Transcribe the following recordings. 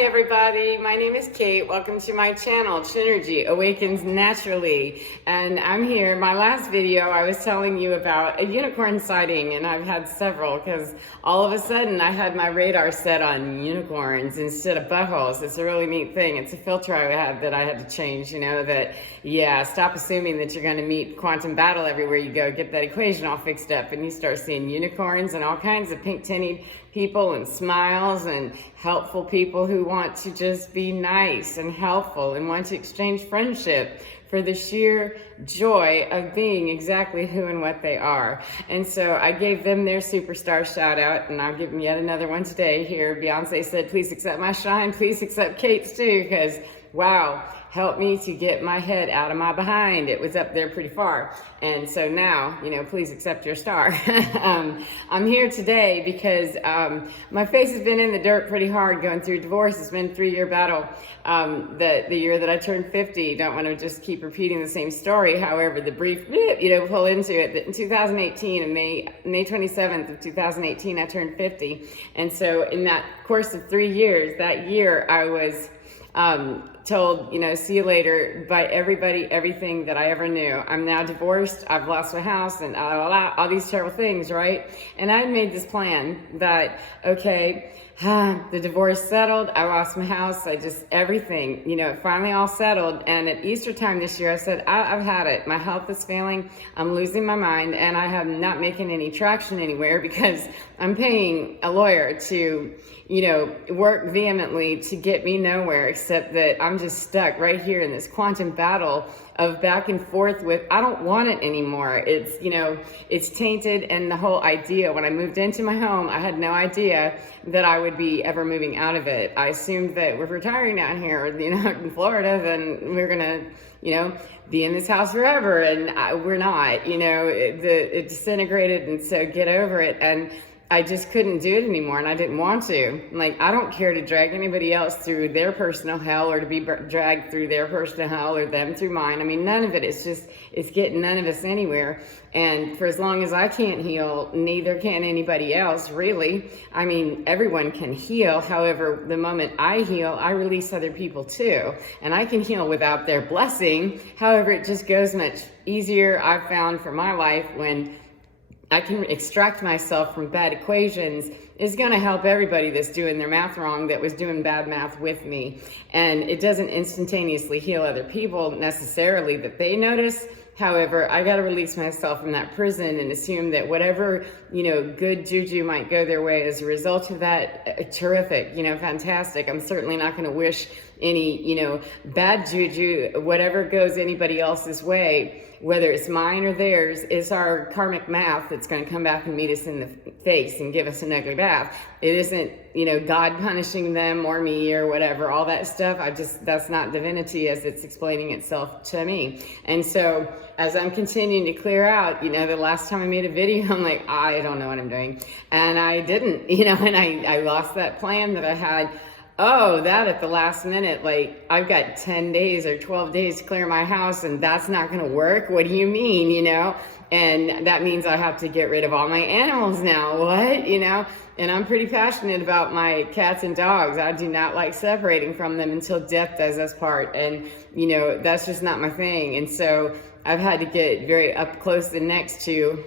Hi everybody, my name is Kate. Welcome to my channel, Chinergy Awakens Naturally. And I'm here. My last video I was telling you about a unicorn sighting, and I've had several because all of a sudden I had my radar set on unicorns instead of buttholes. It's a really neat thing. It's a filter I had that I had to change, stop assuming that you're going to meet quantum battle everywhere you go. Get that equation all fixed up and you start seeing unicorns and all kinds of pink tinted people and smiles and helpful people who want to just be nice and helpful and want to exchange friendship for the sheer joy of being exactly who and what they are. And so I gave them their superstar shout out, and I'll give them yet another one today here. Beyonce said, please accept my shine, please accept Kate's too, because wow, help me to get my head out of my behind. It was up there pretty far. And so now, please accept your star. I'm here today because my face has been in the dirt pretty hard going through divorce. It's been a 3-year battle. The year that I turned 50, don't want to just keep repeating the same story. However, the brief, pull into it. In 2018, in May 27th of 2018, I turned 50. And so in that course of 3 years, that year I was told, see you later by everybody, everything that I ever knew. I'm now divorced. I've lost my house and all these terrible things, right? And I made this plan that, okay, the divorce settled. I lost my house. Everything, it finally all settled. And at Easter time this year, I said, I've had it. My health is failing. I'm losing my mind, and I am not making any traction anywhere because I'm paying a lawyer to, work vehemently to get me nowhere, except that I'm just stuck right here in this quantum battle of back and forth with, I don't want it anymore. It's tainted. And the whole idea, when I moved into my home, I had no idea that I would be ever moving out of it. I assumed that we're retiring down here, in Florida, then we're gonna, be in this house forever. And we're not, it disintegrated. And so get over it. And I just couldn't do it anymore, and I didn't want to. I don't care to drag anybody else through their personal hell or to be dragged through their personal hell or them through mine. I mean, none of it. It's getting none of us anywhere. And for as long as I can't heal, neither can anybody else, really. I mean, everyone can heal. However, the moment I heal, I release other people too. And I can heal without their blessing. However, it just goes much easier, I've found, for my life when I can extract myself from bad equations. Is going to help everybody that's doing their math wrong, that was doing bad math with me. And it doesn't instantaneously heal other people necessarily that they notice. However, I got to release myself from that prison and assume that whatever, good juju might go their way as a result of that, terrific, fantastic. I'm certainly not going to wish any, bad juju, whatever goes anybody else's way, whether it's mine or theirs, is our karmic math that's going to come back and meet us in the face and give us an ugly bath. It isn't, God punishing them or me or whatever, all that stuff. That's not divinity as it's explaining itself to me. And so as I'm continuing to clear out, the last time I made a video, I'm like, I don't know what I'm doing. And I didn't, and I lost that plan that I had. Oh, that at the last minute, I've got 10 days or 12 days to clear my house, and that's not going to work. What do you mean, And that means I have to get rid of all my animals now. What, And I'm pretty passionate about my cats and dogs. I do not like separating from them until death does us part. And, that's just not my thing. And so I've had to get very up close and next to,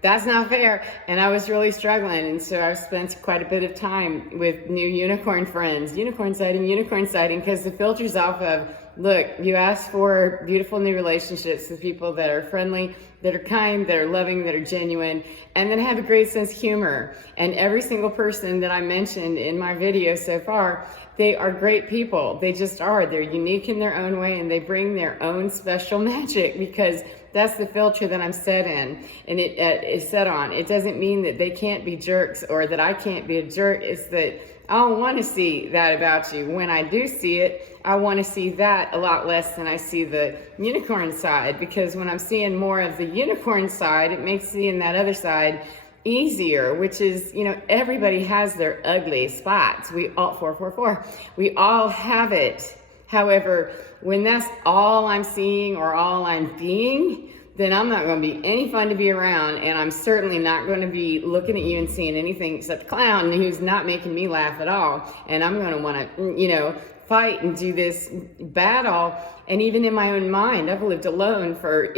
that's not fair. And I was really struggling. And so I've spent quite a bit of time with new unicorn friends, unicorn sighting, because the filter's off of, look, you asked for beautiful new relationships with people that are friendly, that are kind, that are loving, that are genuine, and that have a great sense of humor. And every single person that I mentioned in my video so far, they are great people. They just are. They're unique in their own way, and they bring their own special magic, because that's the filter that I'm set in, and it is set on. It doesn't mean that they can't be jerks or that I can't be a jerk. It's that I don't want to see that about you. When I do see it, I want to see that a lot less than I see the unicorn side, because when I'm seeing more of the unicorn side, it makes seeing that other side easier, which is, everybody has their ugly spots. We all, 444, we all have it. However, when that's all I'm seeing or all I'm being, then I'm not going to be any fun to be around, and I'm certainly not going to be looking at you and seeing anything except a clown who's not making me laugh at all. And I'm going to want to, fight and do this battle. And even in my own mind, I've lived alone for,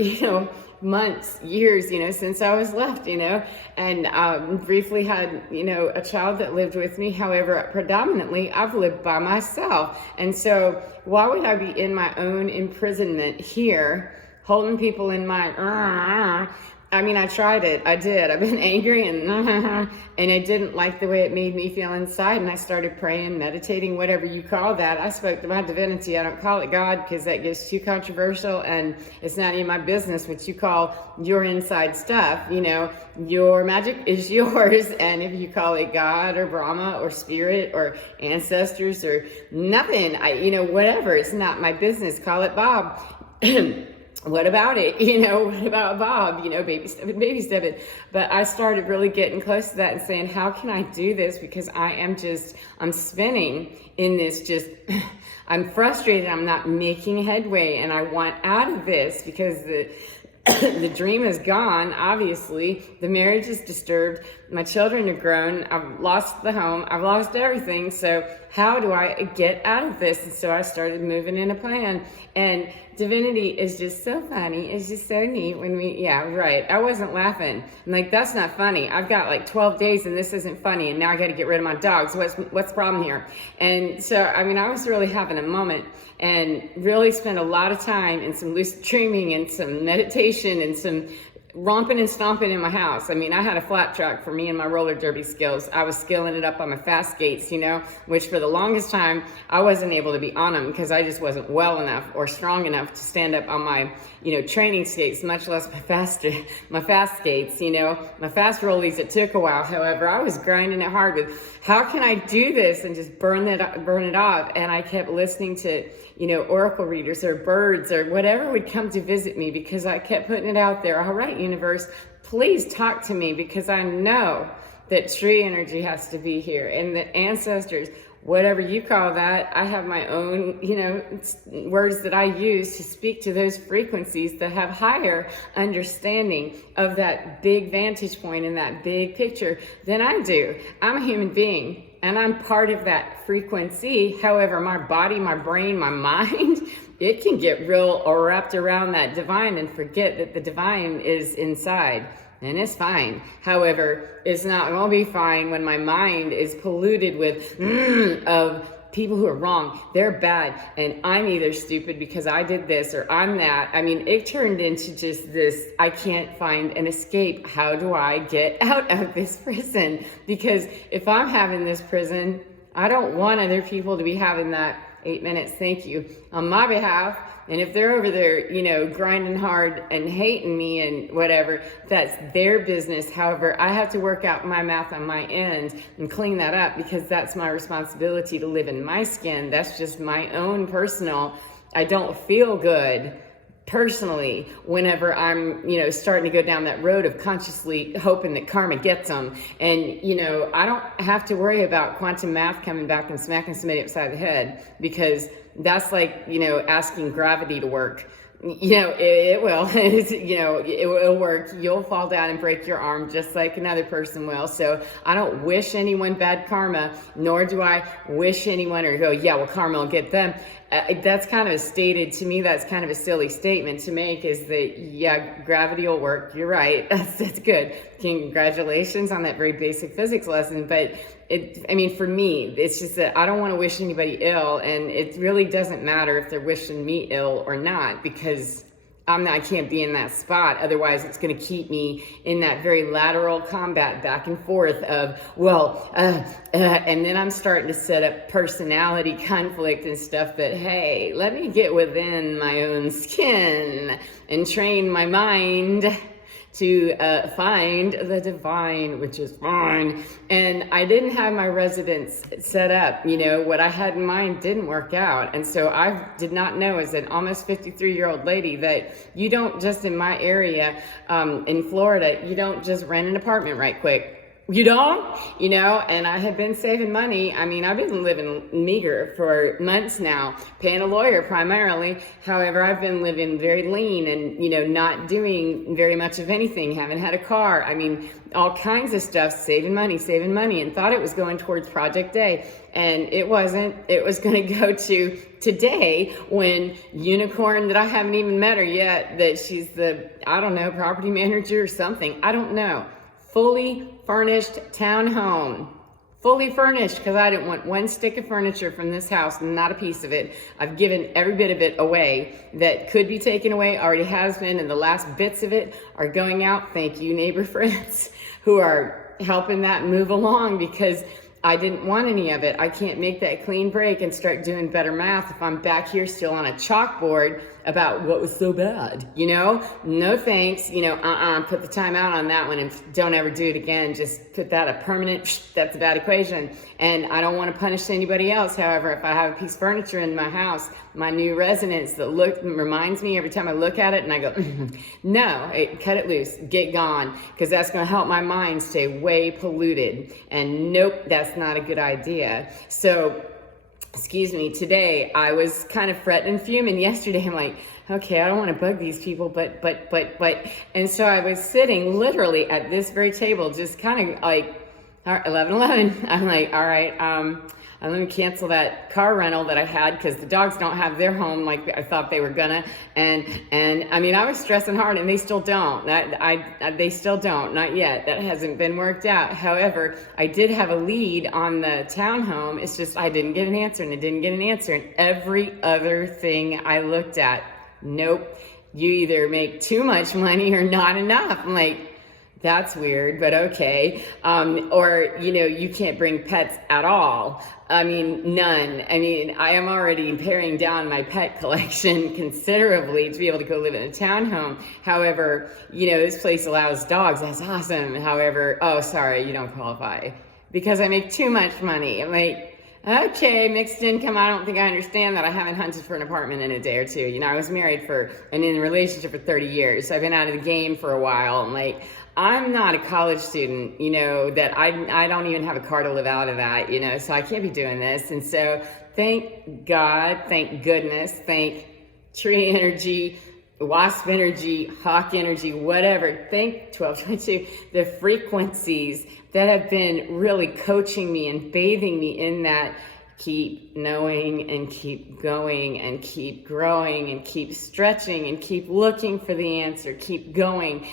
months, years, since I was left, and briefly had, a child that lived with me. However, predominantly, I've lived by myself. And so why would I be in my own imprisonment here, holding people in my, I tried it. I did. I've been angry and I didn't like the way it made me feel inside. And I started praying, meditating, whatever you call that. I spoke to my divinity. I don't call it God because that gets too controversial, and it's not even my business what you call your inside stuff. Your magic is yours. And if you call it God or Brahma or spirit or ancestors or nothing, whatever, it's not my business. Call it Bob. What about it? What about Bob? Baby stepping. But I started really getting close to that and saying, how can I do this? Because I'm spinning in this I'm frustrated. I'm not making headway, and I want out of this because the dream is gone, obviously. The marriage is disturbed. My children are grown. I've lost the home. I've lost everything. So how do I get out of this? And so I started moving in a plan. And divinity is just so funny. It's just so neat when I wasn't laughing. I'm like, that's not funny. I've got like 12 days and this isn't funny. And now I got to get rid of my dogs. What's the problem here? And so, I was really having a moment and really spent a lot of time in some lucid dreaming and some meditation and some romping and stomping in my house. I had a flat track for me and my roller derby skills. I was skilling it up on my fast skates, which for the longest time, I wasn't able to be on them because I just wasn't well enough or strong enough to stand up on my, training skates, much less my fast skates, my fast rollies. It took a while. However, I was grinding it hard with how can I do this and just burn it off. And I kept listening to, oracle readers or birds or whatever would come to visit me because I kept putting it out there. All right, universe, please talk to me because I know that tree energy has to be here and the ancestors, whatever you call that. I have my own, words that I use to speak to those frequencies that have higher understanding of that big vantage point and that big picture than I do. I'm a human being. And I'm part of that frequency. However, my body, my brain, my mind, it can get real wrapped around that divine and forget that the divine is inside. And it's fine. However, it's not going to be fine when my mind is polluted with of people who are wrong. They're bad. And I'm either stupid because I did this or I'm that. It turned into just this, I can't find an escape. How do I get out of this prison? Because if I'm having this prison, I don't want other people to be having that 8 minutes, thank you, on my behalf. And if they're over there, grinding hard and hating me and whatever, that's their business. However, I have to work out my math on my end and clean that up because that's my responsibility to live in my skin. That's just my own personal, I don't feel good personally whenever I'm, starting to go down that road of consciously hoping that karma gets them. And, I don't have to worry about quantum math coming back and smacking somebody upside the head because that's like, asking gravity to work. It will, it will work. You'll fall down and break your arm just like another person will. So I don't wish anyone bad karma, nor do I wish anyone or go, karma will get them. That's kind of stated to me. That's kind of a silly statement to make is that, gravity will work. You're right. That's good. Congratulations on that very basic physics lesson. But for me, it's just that I don't want to wish anybody ill. And it really doesn't matter if they're wishing me ill or not, because I can't be in that spot. Otherwise, it's going to keep me in that very lateral combat back and forth of, and then I'm starting to set up personality conflict and stuff that, hey, let me get within my own skin and train my mind to find the divine, which is fine. And I didn't have my residence set up. What I had in mind didn't work out. And so I did not know as an almost 53-year-old lady that you don't just in my area in Florida, you don't just rent an apartment right quick. You don't, and I have been saving money. I mean, I've been living meager for months now, paying a lawyer primarily. However, I've been living very lean and, not doing very much of anything, haven't had a car. I mean, all kinds of stuff, saving money, and thought it was going towards Project Day. And it wasn't. It was going to go to today when Unicorn, that I haven't even met her yet, that she's the, I don't know, property manager or something. I don't know. Fully furnished townhome. Fully furnished, because I didn't want one stick of furniture from this house, not a piece of it. I've given every bit of it away that could be taken away, already has been, and the last bits of it are going out. Thank you, neighbor friends, who are helping that move along, because I didn't want any of it. I can't make that clean break and start doing better math if I'm back here still on a chalkboard about what was so bad, No thanks, put the time out on that one and don't ever do it again. Just put that a permanent, that's a bad equation. And I don't want to punish anybody else. However, if I have a piece of furniture in my house, my new residence that reminds me every time I look at it and I go, no, cut it loose, get gone, because that's going to help my mind stay way polluted. And nope, that's not a good idea. So, excuse me, today I was kind of fretting and fuming. Yesterday I'm like, okay, I don't want to bug these people, but. And so I was sitting literally at this very table, just kind of like, all right, 11:11. I'm like, all right, let me cancel that car rental that I had, because the dogs don't have their home like I thought they were gonna. And I mean, I was stressing hard, and they still don't. They still don't, not yet. That hasn't been worked out. However, I did have a lead on the townhome. It's just I didn't get an answer, and I didn't get an answer. And every other thing I looked at, nope. You either make too much money or not enough. I'm like, that's weird, but okay. Or, you can't bring pets at all. I mean, none. I mean, I am already paring down my pet collection considerably to be able to go live in a townhome. However, this place allows dogs. That's awesome. However, oh, sorry, you don't qualify because I make too much money. I'm like, okay, mixed income. I don't think I understand that. I haven't hunted for an apartment in a day or two. I was married and in a relationship for 30 years. So I've been out of the game for a while. I'm like, I'm not a college student, that I don't even have a car to live out of that, so I can't be doing this. And so thank God, thank goodness, thank tree energy, wasp energy, hawk energy, whatever. Thank 1222, the frequencies that have been really coaching me and bathing me in that. Keep knowing and keep going and keep growing and keep stretching and keep looking for the answer. Keep going,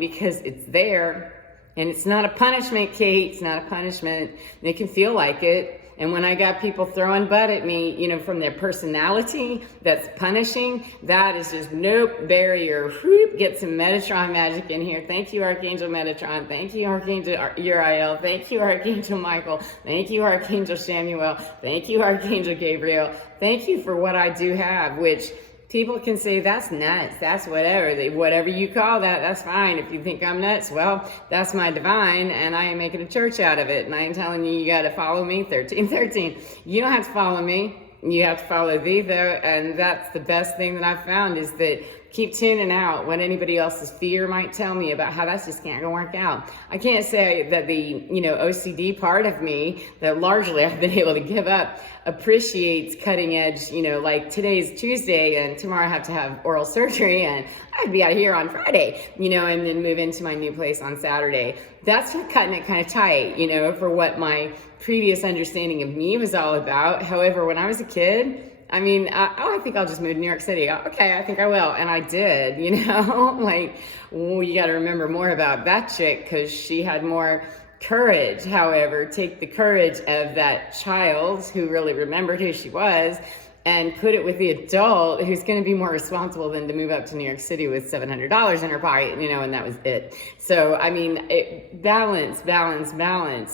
because it's there. And it's not a punishment, Kate. It's not a punishment. It can feel like it. And when I got people throwing butt at me, from their personality that's punishing, that is just nope, barrier. Whoop, get some Metatron magic in here. Thank you, Archangel Metatron. Thank you, Archangel Uriel. Thank you, Archangel Michael. Thank you, Archangel Samuel. Thank you, Archangel Gabriel. Thank you for what I do have, which people can say that's nuts, that's whatever you call that, that's fine. If you think I'm nuts, well, that's my divine, and I am making a church out of it. And I am telling you, you got to follow me, 1313. You don't have to follow me, you have to follow thee, though. And that's the best thing that I've found, is that keep tuning out what anybody else's fear might tell me about how that's just can't work out. I can't say that the, OCD part of me that largely I've been able to give up appreciates cutting edge, like today's Tuesday and tomorrow I have to have oral surgery and I'd be out of here on Friday, and then move into my new place on Saturday. That's cutting it kind of tight, for what my previous understanding of me was all about. However, when I was a kid, I think I'll just move to New York City. Okay, I think I will. And I did, like, you got to remember more about that chick because she had more courage. However, take the courage of that child who really remembered who she was and put it with the adult who's going to be more responsible than to move up to New York City with $700 in her pocket, and that was it. So, balance.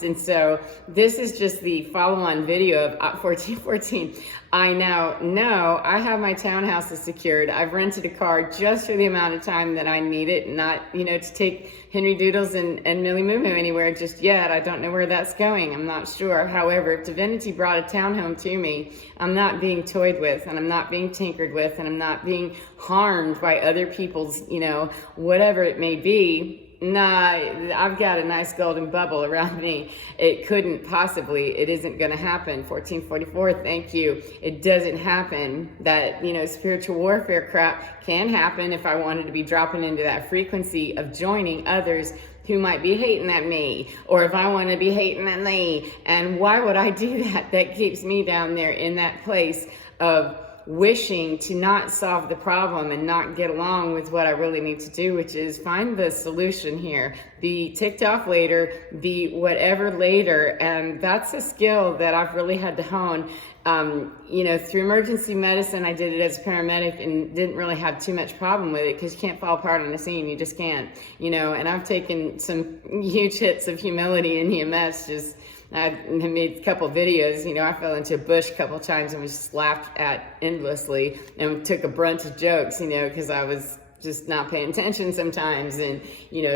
And so this is just the follow-on video of 1414. I now know I have my townhouses secured. I've rented a car just for the amount of time that I need it, not, to take Henry Doodles and Millie Moo Moo anywhere just yet. I don't know where that's going. I'm not sure. However, if Divinity brought a townhome to me, I'm not being toyed with, and I'm not being tinkered with, and I'm not being harmed by other people's, whatever it may be. nah, I've got a nice golden bubble around me. It couldn't possibly, it isn't going to happen. 1444, thank you. It doesn't happen. That, spiritual warfare crap can happen if I wanted to be dropping into that frequency of joining others who might be hating at me, or if I want to be hating at me. And why would I do that? That keeps me down there in that place of wishing to not solve the problem and not get along with what I really need to do, which is find the solution here. Be ticked off later, be whatever later. And that's a skill that I've really had to hone. Through emergency medicine, I did it as a paramedic and didn't really have too much problem with it because you can't fall apart on a scene. You just can't, and I've taken some huge hits of humility in EMS. I made a couple videos, I fell into a bush a couple times and was just laughed at endlessly and took a brunt of jokes, because I was just not paying attention sometimes, and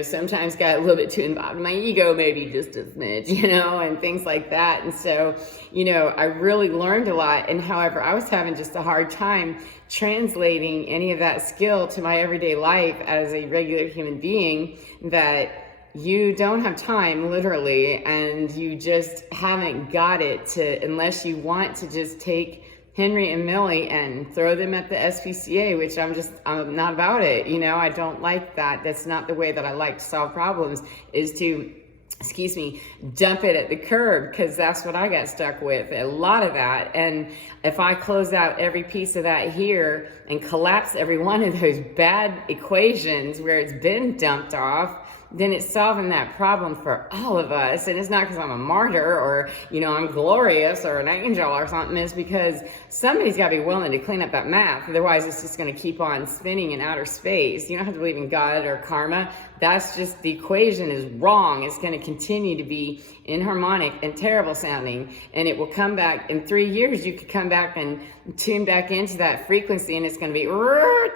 sometimes got a little bit too involved in my ego, maybe just a smidge, and things like that. And so I really learned a lot. And however, I was having just a hard time translating any of that skill to my everyday life as a regular human being, that you don't have time, literally, and you just haven't got it to, unless you want to just take Henry and Millie and throw them at the SPCA, which I'm not about it. I don't like that. That's not the way that I like to solve problems, is to, dump it at the curb, because that's what I got stuck with, a lot of that. And if I close out every piece of that here and collapse every one of those bad equations where it's been dumped off, then it's solving that problem for all of us. And it's not because I'm a martyr or, I'm glorious or an angel or something. It's because somebody's got to be willing to clean up that math. Otherwise, it's just going to keep on spinning in outer space. You don't have to believe in God or karma. That's just, the equation is wrong. It's going to continue to be inharmonic and terrible sounding. And it will come back in 3 years. You could come back and tune back into that frequency, and it's going to be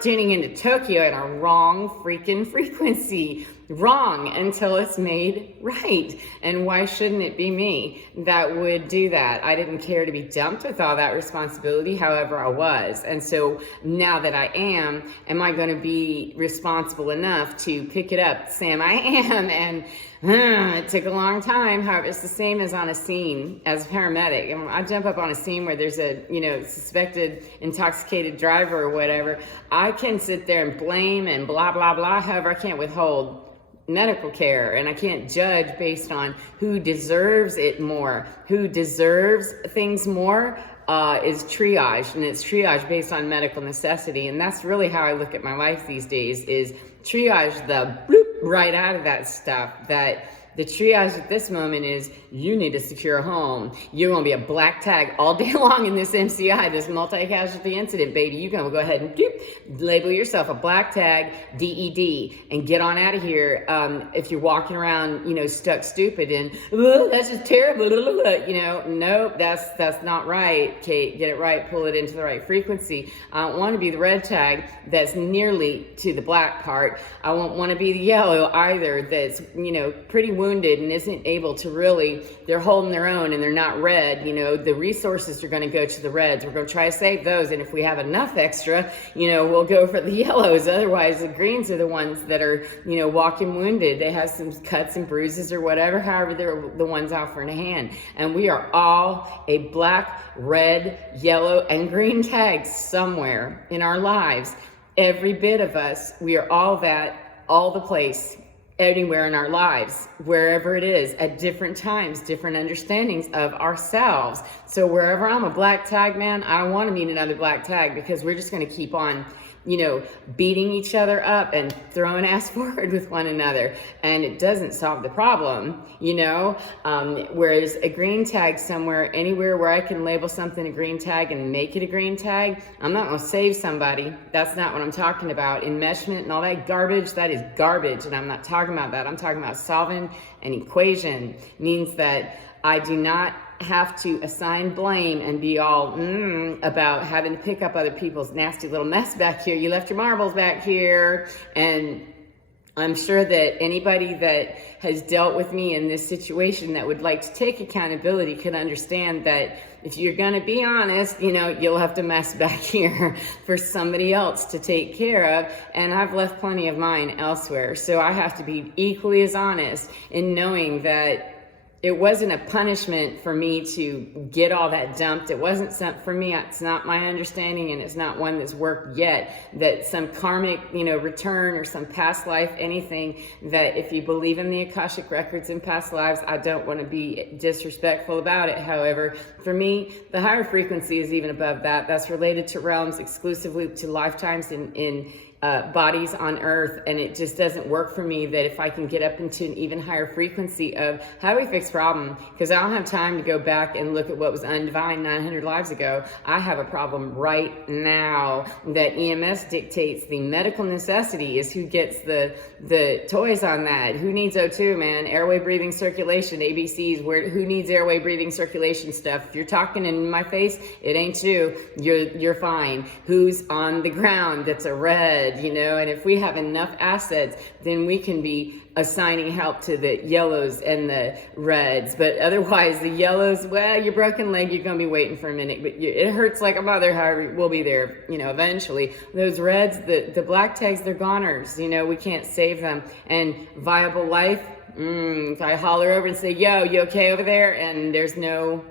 tuning into Tokyo at a wrong freaking frequency. Wrong until it's made right. And why shouldn't it be me that would do that? I didn't care to be dumped with all that responsibility. However, I was. And so now that I am I going to be responsible enough to pick it up? Sam, I am. And it took a long time. However, it's the same as on a scene as a paramedic. And I jump up on a scene where there's a, suspected intoxicated driver or whatever. I can sit there and blame and blah, blah, blah. However, I can't withhold medical care, and I can't judge based on who deserves it more. Who deserves things more is triage, and it's triage based on medical necessity. And that's really how I look at my life these days, is triage the bloop right out of that stuff. That the triage at this moment is, you need to secure a home. You're going to be a black tag all day long in this MCI, this multi-casualty incident, baby. You're going to go ahead and label yourself a black tag, DED, and get on out of here. If you're walking around, stuck stupid and, that's just terrible, nope, that's not right, Kate. Get it right, pull it into the right frequency. I don't want to be the red tag that's nearly to the black part. I won't want to be the yellow either, that's, pretty wounded and isn't able to really, they're holding their own and they're not red. The resources are going to go to the reds. We're going to try to save those, and if we have enough extra, we'll go for the yellows. Otherwise, the greens are the ones that are, walking wounded. They have some cuts and bruises or whatever. However, they're the ones offering a hand. And we are all a black, red, yellow, and green tag somewhere in our lives. Every bit of us, we are all that, all the place, anywhere in our lives, wherever it is, at different times, different understandings of ourselves. So wherever I'm a black tag, man, I don't want to meet another black tag, because we're just going to keep on, beating each other up and throwing ass forward with one another. And it doesn't solve the problem, whereas a green tag somewhere, anywhere where I can label something a green tag and make it a green tag, I'm not going to save somebody. That's not what I'm talking about. Enmeshment and all that garbage, that is garbage. And I'm not talking about that. I'm talking about solving an equation. Means that I do not have to assign blame and be all about having to pick up other people's nasty little mess back here. You left your marbles back here. And I'm sure that anybody that has dealt with me in this situation that would like to take accountability can understand that if you're going to be honest, you'll have to mess back here for somebody else to take care of. And I've left plenty of mine elsewhere. So I have to be equally as honest in knowing that it wasn't a punishment for me to get all that dumped. It wasn't for me. It's not my understanding, and it's not one that's worked yet, that some karmic, return or some past life, anything that if you believe in the Akashic records in past lives, I don't want to be disrespectful about it. However, for me, the higher frequency is even above that. That's related to realms exclusively to lifetimes in bodies on earth, and it just doesn't work for me that if I can get up into an even higher frequency of how do we fix problem, because I don't have time to go back and look at what was undivine 900 lives ago. I have a problem right now that EMS dictates. The medical necessity is who gets the toys on that. Who needs O2, man? Airway, breathing, circulation, ABCs. Who needs airway, breathing, circulation stuff? If you're talking in my face, it ain't you. You're fine. Who's on the ground that's a red? And if we have enough assets, then we can be assigning help to the yellows and the reds. But otherwise, the yellows, well, your broken leg, you're going to be waiting for a minute, but it hurts like a mother. However, we'll be there, eventually. Those reds, the black tags, they're goners. We can't save them. And viable life, if I holler over and say, yo, you okay over there? And there's no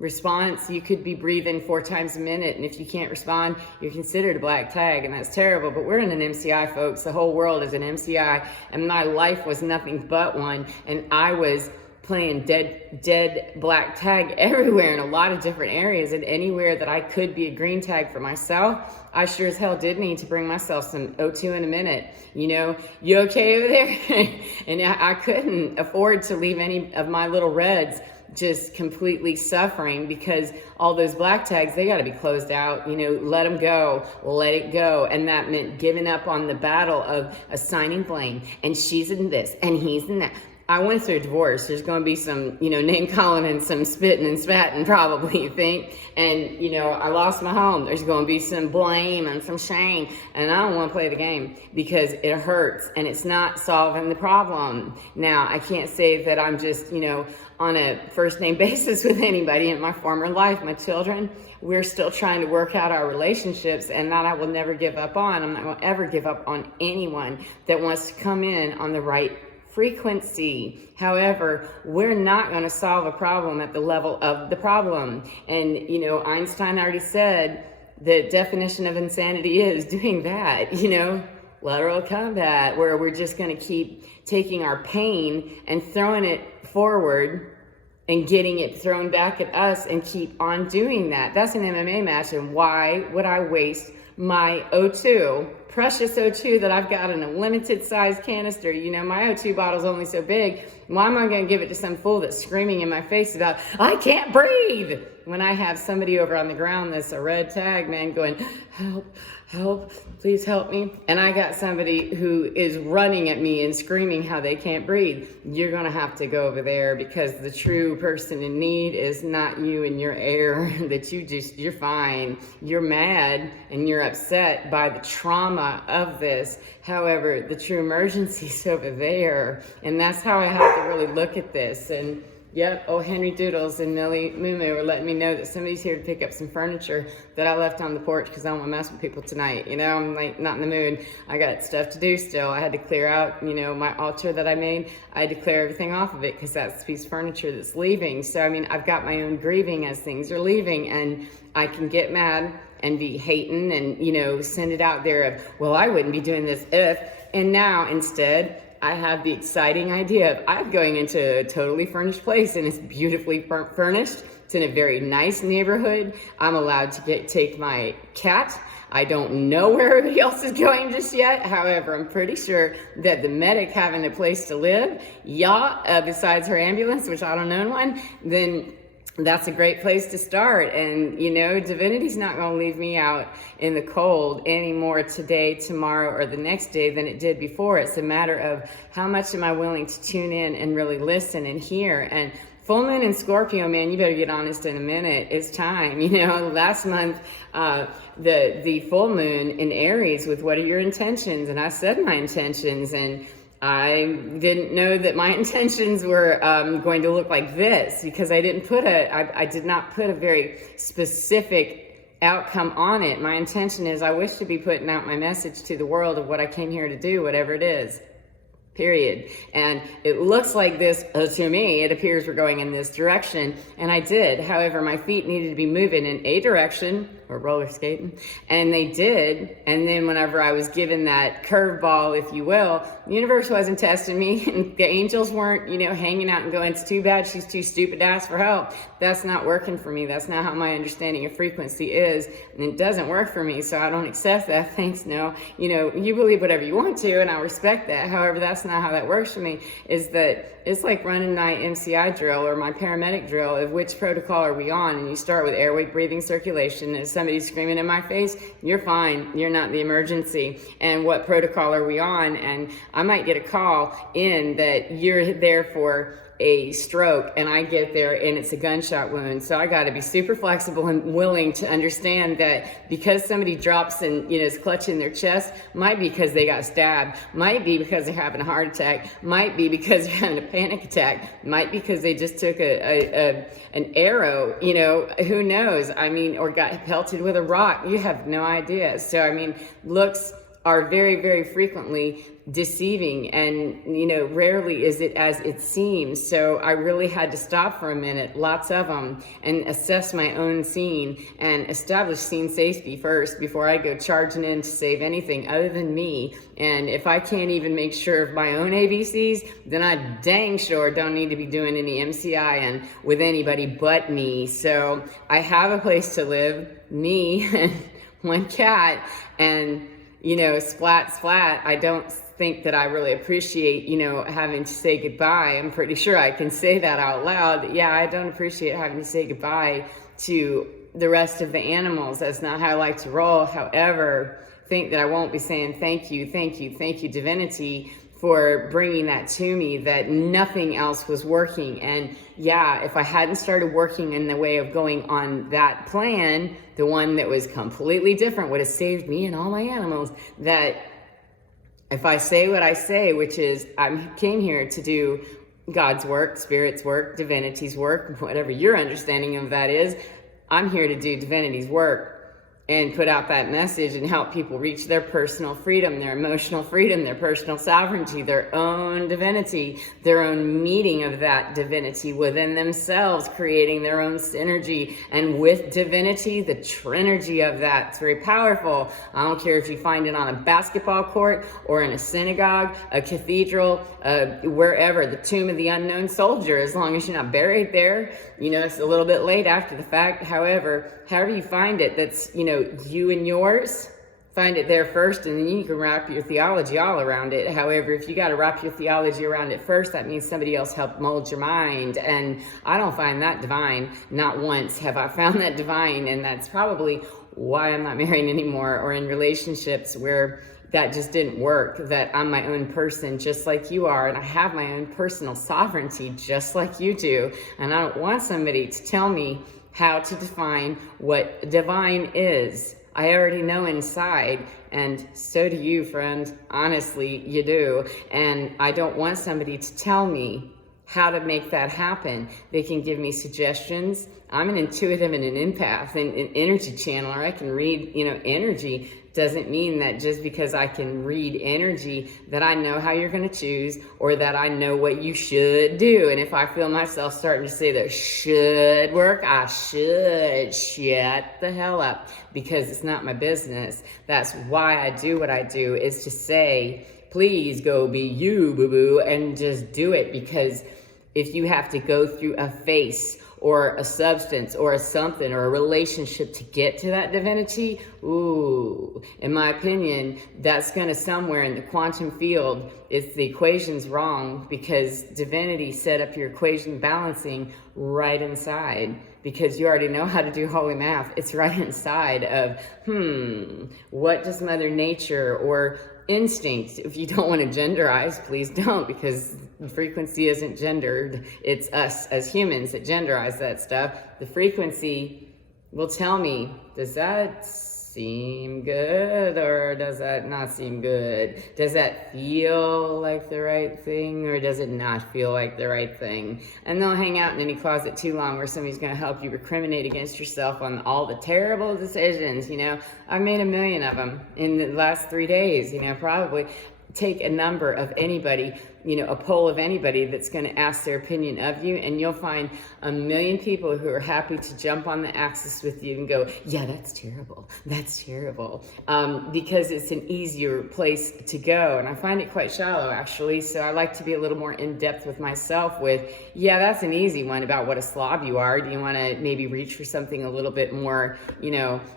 response, you could be breathing 4 times a minute, and if you can't respond, you're considered a black tag, and that's terrible. But we're in an MCI, folks. The whole world is an MCI, and my life was nothing but one, and I was playing dead black tag everywhere in a lot of different areas, and anywhere that I could be a green tag for myself, I sure as hell did need to bring myself some O2 in a minute. You okay over there? And I couldn't afford to leave any of my little reds just completely suffering, because all those black tags, they got to be closed out. Let them go, let it go. And that meant giving up on the battle of assigning blame, and she's in this and he's in that. I went through a divorce. There's going to be some, name calling and some spitting and spatting, probably, you think. And, I lost my home. There's going to be some blame and some shame. And I don't want to play the game because it hurts and it's not solving the problem. Now, I can't say that I'm just, on a first name basis with anybody in my former life. My children, we're still trying to work out our relationships, and that I will never give up on. I'm not going to ever give up on anyone that wants to come in on the right frequency. However, we're not going to solve a problem at the level of the problem. And, Einstein already said the definition of insanity is doing that, lateral combat, where we're just going to keep taking our pain and throwing it forward and getting it thrown back at us and keep on doing that. That's an MMA match. And why would I waste my O2, precious O2 that I've got in a limited size canister? My O2 bottle's only so big. Why am I going to give it to some fool that's screaming in my face about, I can't breathe, when I have somebody over on the ground that's a red tag, man, going, help, please help me. And I got somebody who is running at me and screaming how they can't breathe. You're going to have to go over there, because the true person in need is not you and your air that you're fine. You're mad and you're upset by the trauma of this. However, the true emergency is over there. And that's how I have to really look at this. And yep, Henry Doodles and Millie Moo were letting me know that somebody's here to pick up some furniture that I left on the porch because I don't want to mess with people tonight. I'm like not in the mood. I got stuff to do still. I had to clear out, my altar that I made. I had to clear everything off of it because that's the piece of furniture that's leaving. So, I've got my own grieving as things are leaving, and I can get mad and be hating and, send it out there of, well, I wouldn't be doing this if, and now instead, I have the exciting idea of I'm going into a totally furnished place, and it's beautifully furnished. It's in a very nice neighborhood. I'm allowed to take my cat. I don't know where everybody else is going just yet. However, I'm pretty sure that the medic having a place to live, besides her ambulance, which I don't own one, then that's a great place to start. And, Divinity's not going to leave me out in the cold anymore today, tomorrow, or the next day than it did before. It's a matter of how much am I willing to tune in and really listen and hear. And full moon in Scorpio, man, you better get honest in a minute. It's time. Last month, the full moon in Aries with what are your intentions? And I said my intentions, and I didn't know that my intentions were going to look like this, because I did not put a very specific outcome on it. My intention is I wish to be putting out my message to the world of what I came here to do, whatever it is. Period. And it looks like this to me. It appears we're going in this direction, and I did. However, my feet needed to be moving in a direction, or roller skating, and they did. And then whenever I was given that curveball, if you will, the universe wasn't testing me, and the angels weren't, hanging out and going, it's too bad she's too stupid to ask for help. That's not working for me. That's not how my understanding of frequency is, and it doesn't work for me, so I don't accept that. Thanks, no. You believe whatever you want to, and I respect that. However, that's not how that works for me. Is that it's like running my MCI drill or my paramedic drill of which protocol are we on, and you start with airway, breathing, circulation. If somebody's screaming in my face, you're fine, you're not the emergency. And what protocol are we on? And I might get a call in that you're there for a stroke, and I get there and it's a gunshot wound. So I got to be super flexible and willing to understand that because somebody drops and is clutching their chest, might be because they got stabbed, might be because they're having a heart attack, might be because they're having a panic attack, might be because they just took an arrow, who knows? Or got pelted with a rock. You have no idea. So looks are very, very frequently deceiving, and rarely is it as it seems. So I really had to stop for a minute, lots of them, and assess my own scene and establish scene safety first before I go charging in to save anything other than me. And if I can't even make sure of my own ABCs, then I dang sure don't need to be doing any MCI and with anybody but me. So I have a place to live, me and one cat, and splat. I don't think that I really appreciate, having to say goodbye. I'm pretty sure I can say that out loud. Yeah, I don't appreciate having to say goodbye to the rest of the animals. That's not how I like to roll. However, think that I won't be saying thank you, divinity, for bringing that to me, that nothing else was working. And yeah, if I hadn't started working in the way of going on that plan, the one that was completely different would have saved me and all my animals. That if I say what I say, which is I came here to do God's work, Spirit's work, divinity's work, whatever your understanding of that is, I'm here to do divinity's work and put out that message and help people reach their personal freedom, their emotional freedom, their personal sovereignty, their own divinity, their own meeting of that divinity within themselves, creating their own synergy. And with divinity, the trinergy of that, it's very powerful. I don't care if you find it on a basketball court or in a synagogue, a cathedral, wherever, the tomb of the unknown soldier, as long as you're not buried there. It's a little bit late after the fact. However you find it, that's, you and yours, find it there first, and then you can wrap your theology all around it. However, if you got to wrap your theology around it first, that means somebody else helped mold your mind. And I don't find that divine. Not once have I found that divine. And that's probably why I'm not married anymore, or in relationships where that just didn't work, that I'm my own person just like you are, and I have my own personal sovereignty just like you do. And I don't want somebody to tell me how to define what divine is. I already know inside, and so do you, friend. Honestly, you do. And I don't want somebody to tell me how to make that happen. They can give me suggestions. I'm an intuitive and an empath and an energy channeler. I can read, energy. Doesn't mean that just because I can read energy that I know how you're going to choose, or that I know what you should do. And if I feel myself starting to say that should work, I should shut the hell up, because it's not my business. That's why I do what I do, is to say, please go be you, boo-boo, and just do it. Because if you have to go through a face or a substance or a something or a relationship to get to that divinity, ooh, in my opinion, that's gonna somewhere in the quantum field, if the equation's wrong, because divinity set up your equation balancing right inside, because you already know how to do holy math. It's right inside of, what does Mother Nature or instinct, if you don't want to genderize, please don't, because the frequency isn't gendered. It's us as humans that genderize that stuff. The frequency will tell me, does that seem good, or does that not seem good? Does that feel like the right thing, or does it not feel like the right thing? And they'll hang out in any closet too long where somebody's going to help you recriminate against yourself on all the terrible decisions. I've made a million of them in the last 3 days. Probably take a number of anybody, a poll of anybody that's going to ask their opinion of you, and you'll find a million people who are happy to jump on the axis with you and go, yeah, that's terrible, because it's an easier place to go. And I find it quite shallow, actually, so I like to be a little more in-depth with myself with, yeah, that's an easy one about what a slob you are. Do you want to maybe reach for something a little bit more,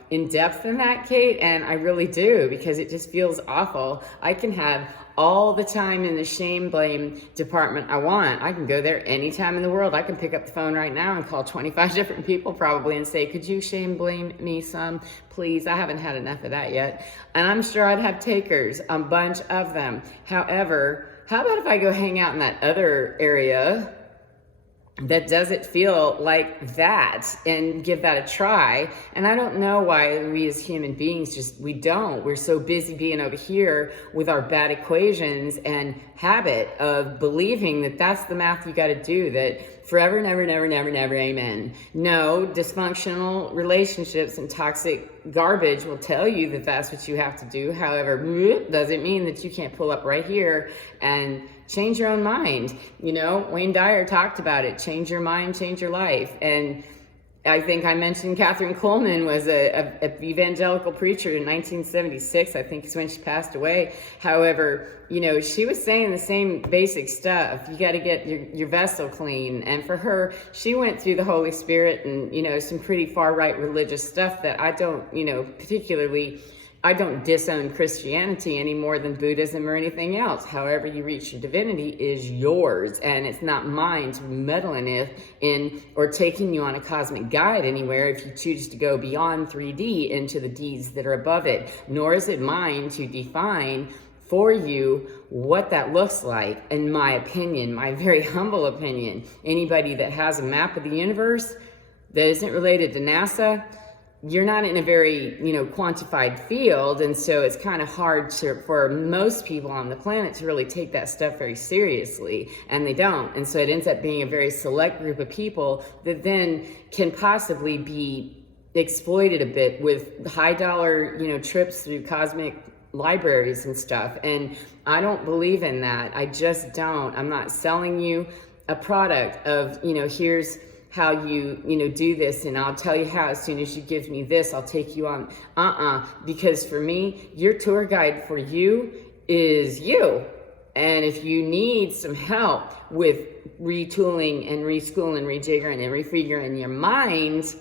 in-depth than that, Kate? And I really do, because it just feels awful. I can have all the time in the shame blame department I want. I can go there anytime in the world. I can pick up the phone right now and call 25 different people probably and say, could you shame blame me some, please? I haven't had enough of that yet. And I'm sure I'd have takers, a bunch of them. However, how about if I go hang out in that other area that doesn't feel like that and give that a try? And I don't know why we as human beings we're so busy being over here with our bad equations and habit of believing that that's the math you got to do, that forever, never, never, never, never, amen. No, dysfunctional relationships and toxic garbage will tell you that that's what you have to do. However, doesn't mean that you can't pull up right here and change your own mind. Wayne Dyer talked about it. Change your mind, change your life. And I think I mentioned Catherine Coleman was a evangelical preacher in 1976. I think is when she passed away. However, she was saying the same basic stuff. You got to get your vessel clean. And for her, she went through the Holy Spirit and, some pretty far right religious stuff that I don't, particularly, I don't disown Christianity any more than Buddhism or anything else. However you reach your divinity is yours, and it's not mine to meddle in or taking you on a cosmic guide anywhere if you choose to go beyond 3D into the Ds that are above it. Nor is it mine to define for you what that looks like. In my opinion, my very humble opinion, anybody that has a map of the universe that isn't related to NASA, you're not in a very, quantified field. And so it's kind of hard for most people on the planet to really take that stuff very seriously. And they don't. And so it ends up being a very select group of people that then can possibly be exploited a bit with high dollar, trips through cosmic libraries and stuff. And I don't believe in that. I just don't. I'm not selling you a product of, here's how you do this, and I'll tell you how as soon as you give me this, I'll take you on. Because for me, your tour guide for you is you. And if you need some help with retooling and reschooling, rejiggering and refiguring your mind,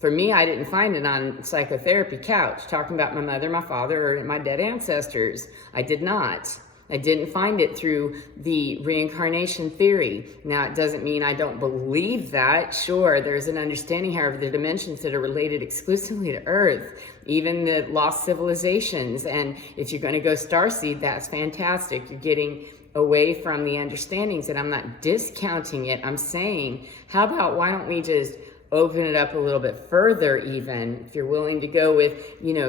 for me, I didn't find it on psychotherapy couch, talking about my mother, my father, or my dead ancestors. I did not. I didn't find it through the reincarnation theory. Now, it doesn't mean I don't believe that. Sure, there's an understanding, however, the dimensions that are related exclusively to Earth, even the lost civilizations. And if you're going to go starseed, that's fantastic. You're getting away from the understandings, and I'm not discounting it. I'm saying, how about why don't we just open it up a little bit further? Even if you're willing to go with,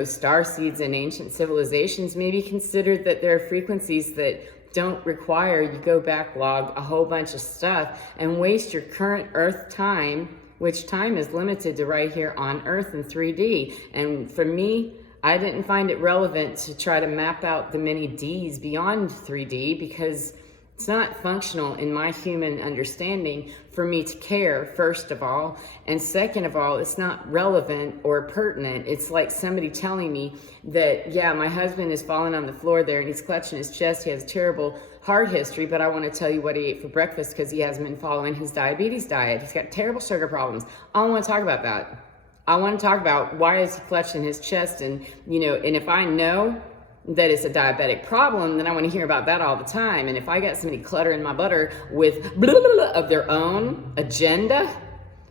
star seeds and ancient civilizations, maybe consider that there are frequencies that don't require you go backlog a whole bunch of stuff and waste your current Earth time, which time is limited to right here on Earth in 3D. And for me, I didn't find it relevant to try to map out the many Ds beyond 3D because it's not functional in my human understanding for me to care, first of all. And second of all, it's not relevant or pertinent. It's like somebody telling me that, yeah, my husband is falling on the floor there and he's clutching his chest. He has a terrible heart history, but I want to tell you what he ate for breakfast because he hasn't been following his diabetes diet. He's got terrible sugar problems. I don't want to talk about that. I want to talk about why is he clutching his chest, and, and if I know that it's a diabetic problem, then I want to hear about that all the time. And if I got somebody cluttering my butter with blah, blah, blah, of their own agenda,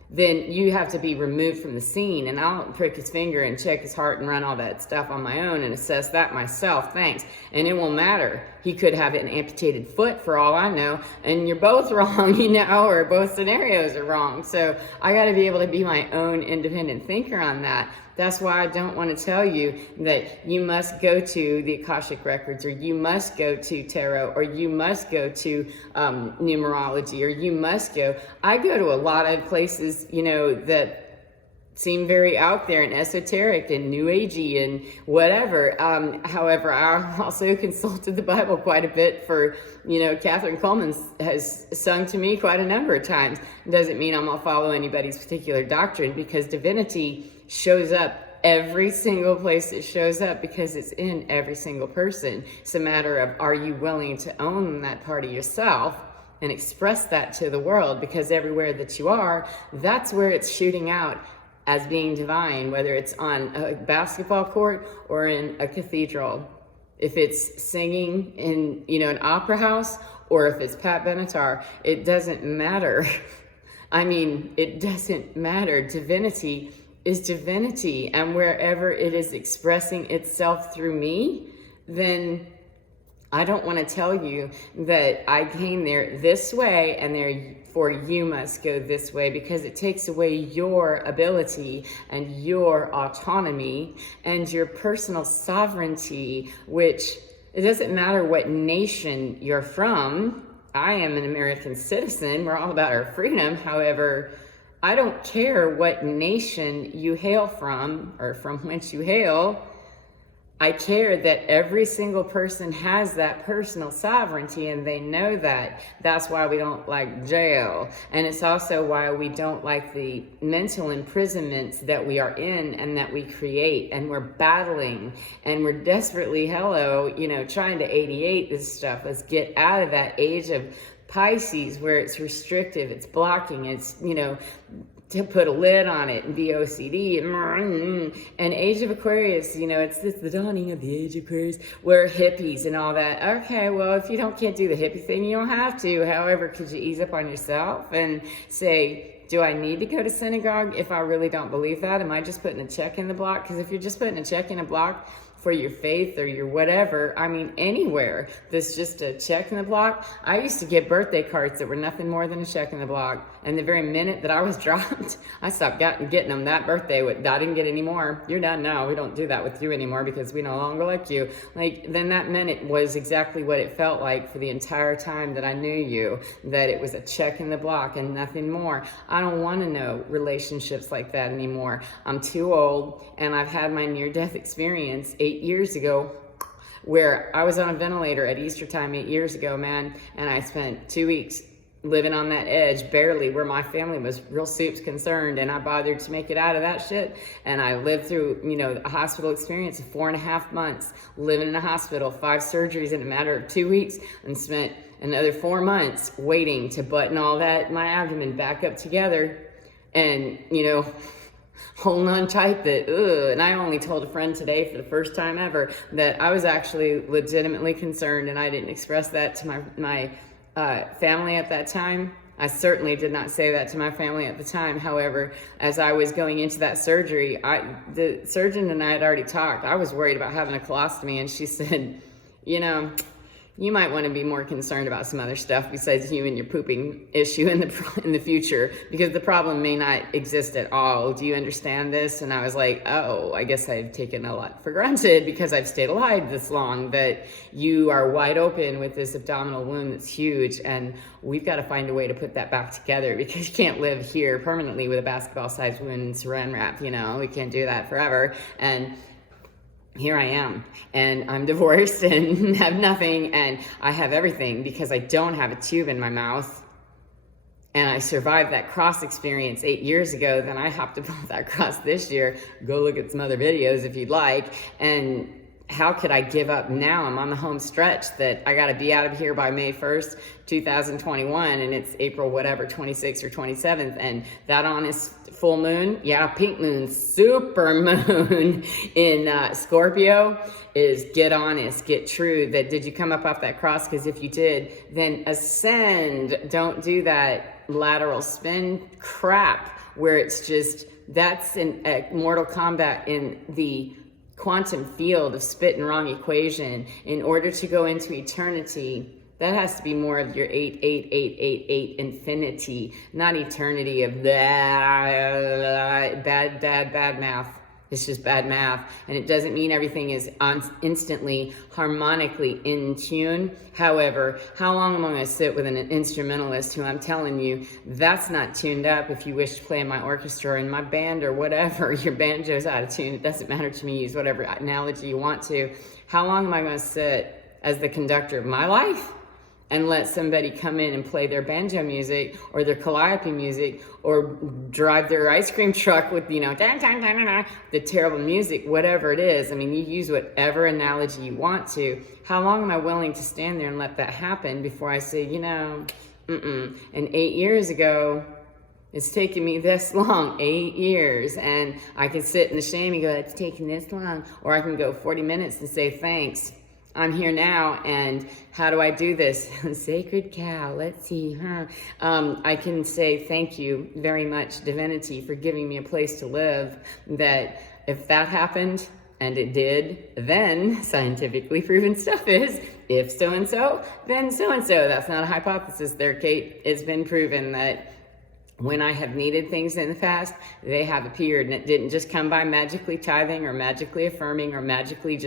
then you have to be removed from the scene. And I'll prick his finger and check his heart and run all that stuff on my own and assess that myself, thanks. And it won't matter He could have an amputated foot for all I know, and you're both wrong, you know, or both scenarios are wrong. So I got to be able to be my own independent thinker on that. That's why I don't want to tell you that you must go to the Akashic Records, or you must go to tarot, or you must go to numerology, or you must go. I go to a lot of places, you know, that seem very out there and esoteric and new agey and whatever. However, I also consulted the Bible quite a bit for, you know, Catherine Coleman has sung to me quite a number of times. It doesn't mean I'm gonna follow anybody's particular doctrine, because divinity shows up every single place it shows up, because it's in every single person. It's a matter of, are you willing to own that part of yourself and express that to the world? Because everywhere that you are, that's where it's shooting out as being divine, whether it's on a basketball court or in a cathedral. If it's singing in, you know, an opera house, or if it's Pat Benatar, it doesn't matter. I mean, it doesn't matter. Divinity is divinity, and wherever it is expressing itself through me, then I don't want to tell you that I came there this way and therefore you must go this way, because it takes away your ability and your autonomy and your personal sovereignty, which it doesn't matter what nation you're from. I am an American citizen. We're all about our freedom. However, I don't care what nation you hail from or from whence you hail. I care that every single person has that personal sovereignty, and they know that. That's why we don't like jail. And it's also why we don't like the mental imprisonments that we are in and that we create. And we're battling and we're desperately, you know, trying to 88 this stuff. Let's get out of that age of Pisces, where it's restrictive, it's blocking, it's, you know, to put a lid on it and be OCD and Age of Aquarius, you know, it's the dawning of the Age of Aquarius. We're hippies and all that. Okay, well, if you can't do the hippie thing, you don't have to. However, could you ease up on yourself and say, do I need to go to synagogue if I really don't believe that? Am I just putting a check in the block? Because if you're just putting a check in a block for your faith or your whatever, I mean, anywhere that's just a check in the block. I used to get birthday cards that were nothing more than a check in the block. And the very minute that I was dropped, I stopped getting them that birthday. I didn't get any more. You're done now. We don't do that with you anymore because we no longer like you. Like, then that minute was exactly what it felt like for the entire time that I knew you, that it was a check in the block and nothing more. I don't want to know relationships like that anymore. I'm too old, and I've had my near-death experience 8 years ago, where I was on a ventilator at Easter time 8 years ago, man, and I spent 2 weeks living on that edge, barely, where my family was real soups concerned, and I bothered to make it out of that shit. And I lived through, you know, a hospital experience of 4.5 months, living in a hospital, 5 surgeries in a matter of 2 weeks, and spent another 4 months waiting to button all that, my abdomen back up together, and, you know, holding on tight that, and I only told a friend today for the first time ever that I was actually legitimately concerned, and I didn't express that to my family at that time. I certainly did not say that to my family at the time. However, as I was going into that surgery, the surgeon and I had already talked. I was worried about having a colostomy, and she said, you know, you might want to be more concerned about some other stuff besides you and your pooping issue in the future, because the problem may not exist at all. Do you understand this? And I was like, oh, I guess I've taken a lot for granted because I've stayed alive this long, that you are wide open with this abdominal wound that's huge, and we've got to find a way to put that back together, because you can't live here permanently with a basketball-sized wound and saran wrap, you know? We can't do that forever. And here I am, and I'm divorced and have nothing, and I have everything because I don't have a tube in my mouth. And I survived that cross experience 8 years ago. Then I hopped above that cross this year. Go look at some other videos if you'd like. And how could I give up now? I'm on the home stretch that I got to be out of here by May 1st, 2021, and it's April whatever, 26th or 27th, and that honest full moon, pink moon, super moon in Scorpio is get honest, get true. That did you come up off that cross? Because if you did, then ascend. Don't do that lateral spin crap where it's just, that's in Mortal Kombat in the quantum field of spit and wrong equation in order to go into eternity. That has to be more of your 8, 8, 8, 8, 8 infinity, not eternity of bad math. It's just bad math, and it doesn't mean everything is instantly, harmonically in tune. However, how long am I going to sit with an instrumentalist who I'm telling you, that's not tuned up? If you wish to play in my orchestra or in my band or whatever, your banjo's out of tune, it doesn't matter to me, use whatever analogy you want to. How long am I going to sit as the conductor of my life and let somebody come in and play their banjo music or their calliope music or drive their ice cream truck with, you know, the terrible music, whatever it is? I mean, you use whatever analogy you want to. How long am I willing to stand there and let that happen before I say, you know, And 8 years ago, it's taken me this long, 8 years, and I can sit in the shame and go, it's taking this long, or I can go 40 minutes and say, thanks. I'm here now, and how do I do this? Sacred cow, let's see, I can say thank you very much, divinity, for giving me a place to live, that if that happened, and it did, then scientifically proven stuff is, if so-and-so, then so-and-so. That's not a hypothesis there, Kate. It's been proven that when I have needed things in the past, they have appeared, and it didn't just come by magically tithing or magically affirming or magically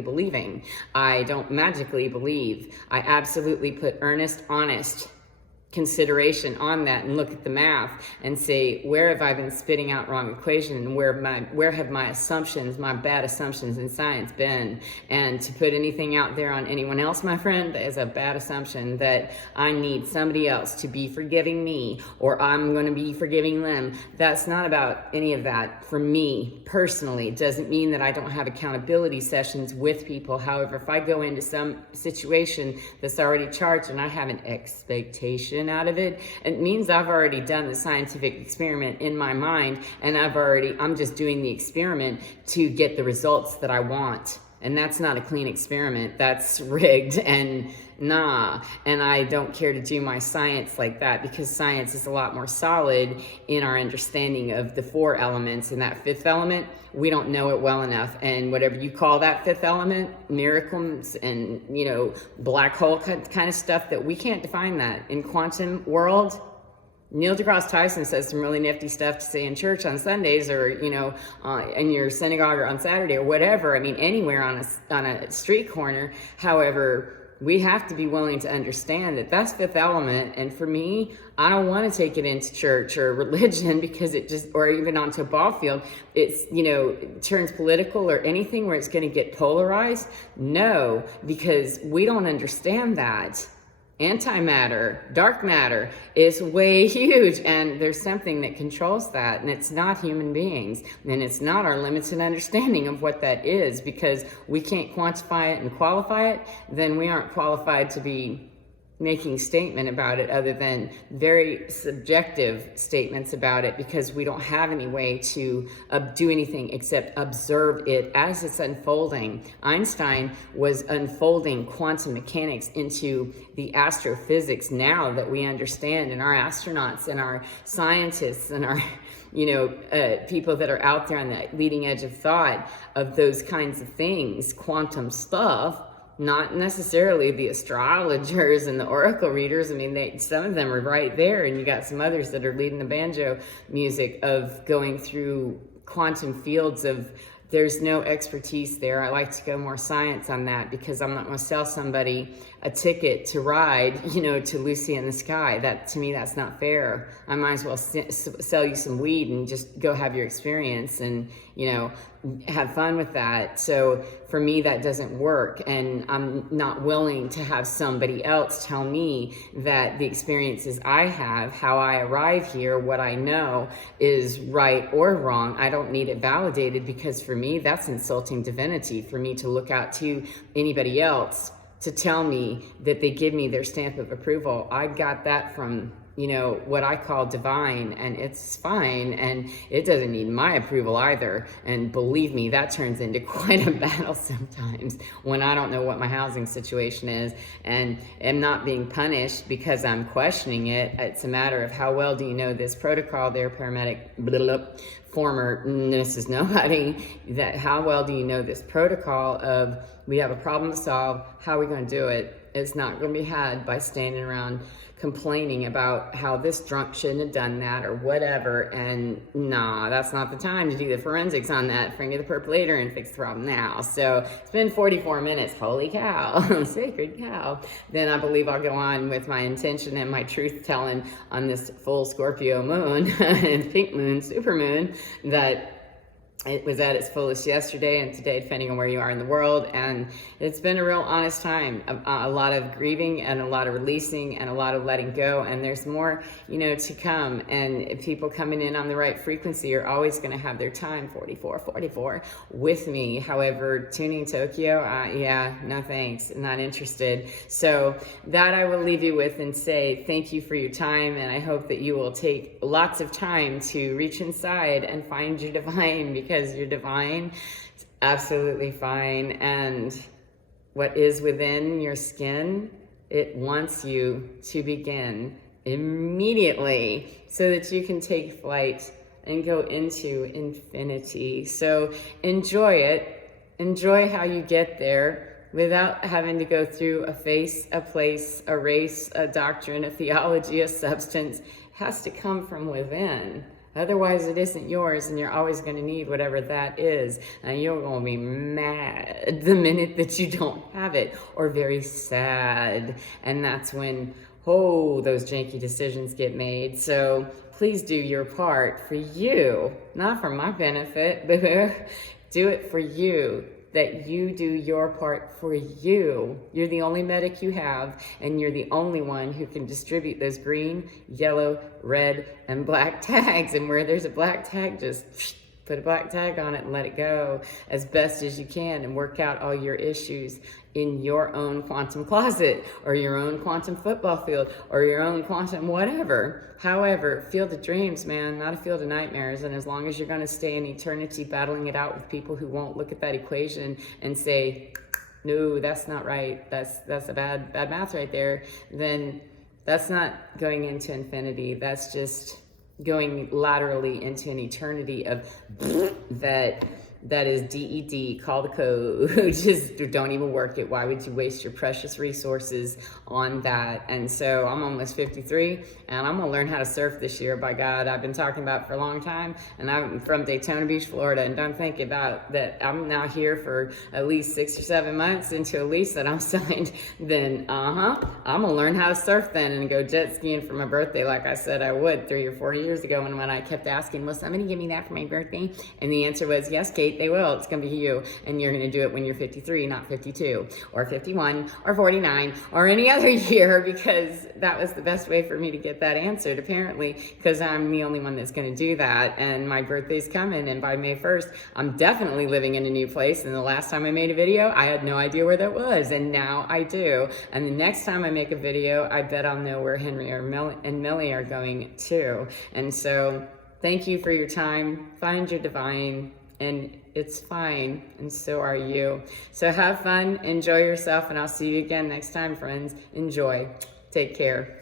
believing. I don't magically believe. I absolutely put earnest, honest consideration on that and look at the math and say, where have I been spitting out wrong equation, and where have my assumptions, my bad assumptions in science been? And to put anything out there on anyone else, my friend, that is a bad assumption, that I need somebody else to be forgiving me or I'm going to be forgiving them. That's not about any of that for me personally. It doesn't mean that I don't have accountability sessions with people. However, if I go into some situation that's already charged and I have an expectation out of it, it means I've already done the scientific experiment in my mind, and I'm just doing the experiment to get the results that I want. And that's not a clean experiment. That's rigged, and and I don't care to do my science like that, because science is a lot more solid in our understanding of the 4 elements, and that 5th element, we don't know it well enough. And whatever you call that 5th element, miracles and, black hole kind of stuff, that we can't define that. In quantum world, Neil deGrasse Tyson says some really nifty stuff to say in church on Sundays, or, in your synagogue or on Saturday or whatever. I mean, anywhere on a street corner. However, we have to be willing to understand that that's 5th element. And for me, I don't want to take it into church or religion, because it just, or even onto a ball field, it's, turns political or anything where it's going to get polarized. No, because we don't understand that. Antimatter, dark matter is way huge, and there's something that controls that, and it's not human beings, and it's not our limited understanding of what that is. Because we can't quantify it and qualify it, then we aren't qualified to be making statement about it, other than very subjective statements about it, because we don't have any way to do anything except observe it as it's unfolding. Einstein was unfolding quantum mechanics into the astrophysics now that we understand, and our astronauts and our scientists and our people that are out there on the leading edge of thought of those kinds of things, quantum stuff. Not necessarily the astrologers and the oracle readers. I mean, some of them are right there, and you got some others that are leading the banjo music of going through quantum fields of, there's no expertise there. I like to go more science on that, because I'm not going to sell somebody a ticket to ride, to Lucy in the Sky. That, to me, that's not fair. I might as well sell you some weed and just go have your experience and, have fun with that. So for me, that doesn't work. And I'm not willing to have somebody else tell me that the experiences I have, how I arrive here, what I know is right or wrong. I don't need it validated, because for me, that's insulting divinity, for me to look out to anybody else to tell me that they give me their stamp of approval. I got that from you know, what I call divine, and it's fine, and it doesn't need my approval either. And believe me, that turns into quite a battle sometimes when I don't know what my housing situation is and am not being punished because I'm questioning it. It's a matter of how well do you know this protocol there, paramedic, blah, blah, blah, former Mrs. Nobody, that how well do you know this protocol of we have a problem to solve, how are we going to do it? It's not going to be had by standing around complaining about how this drunk shouldn't have done that or whatever. And nah, that's not the time to do the forensics on that. Bring me the percolator and fix the problem now. So it's been 44 minutes. Holy cow, sacred cow. Then I believe I'll go on with my intention and my truth telling on this full Scorpio moon and pink moon, super moon, that it was at its fullest yesterday and today, depending on where you are in the world. And it's been a real honest time, a lot of grieving and a lot of releasing and a lot of letting go. And there's more, you know, to come. And people coming in on the right frequency are always going to have their time, 44 with me. However, tuning Tokyo, yeah, no thanks, not interested. So that I will leave you with and say thank you for your time. And I hope that you will take lots of time to reach inside and find your divine, because you're divine. It's absolutely fine. And what is within your skin, it wants you to begin immediately so that you can take flight and go into infinity. So enjoy it. Enjoy how you get there without having to go through a face, a place, a race, a doctrine, a theology, a substance. It has to come from within. Otherwise, it isn't yours, and you're always going to need whatever that is. And you're going to be mad the minute that you don't have it, or very sad. And that's when, oh, those janky decisions get made. So please do your part for you, not for my benefit, but do it for you. That you do your part for you. You're the only medic you have, and you're the only one who can distribute those green, yellow, red, and black tags. And where there's a black tag, just put a black tag on it and let it go as best as you can and work out all your issues in your own quantum closet or your own quantum football field or your own quantum whatever. However, field of dreams, man, not a field of nightmares. And as long as you're going to stay in eternity battling it out with people who won't look at that equation and say, no, that's not right, that's a bad math right there, then that's not going into infinity. That's just going laterally into an eternity of that is DED, call the code. Just don't even work it. Why would you waste your precious resources on that? And so I'm almost 53 and I'm gonna learn how to surf this year, by God. I've been talking about it for a long time, and I'm from Daytona Beach, Florida, and don't think about that I'm now here for at least 6 or 7 months into a lease that I'm signed, then I'm gonna learn how to surf then and go jet skiing for my birthday like I said I would 3 or 4 years ago. And when I kept asking, will somebody give me that for my birthday? And the answer was, yes, Kate, they will. It's going to be you. And you're going to do it when you're 53, not 52 or 51 or 49 or any other year, because that was the best way for me to get that answered, apparently, because I'm the only one that's going to do that. And my birthday's coming. And by May 1st, I'm definitely living in a new place. And the last time I made a video, I had no idea where that was. And now I do. And the next time I make a video, I bet I'll know where Henry and Millie are going too. And so thank you for your time. Find your divine, and it's fine, and so are you. So have fun, enjoy yourself, and I'll see you again next time, friends. Enjoy. Take care.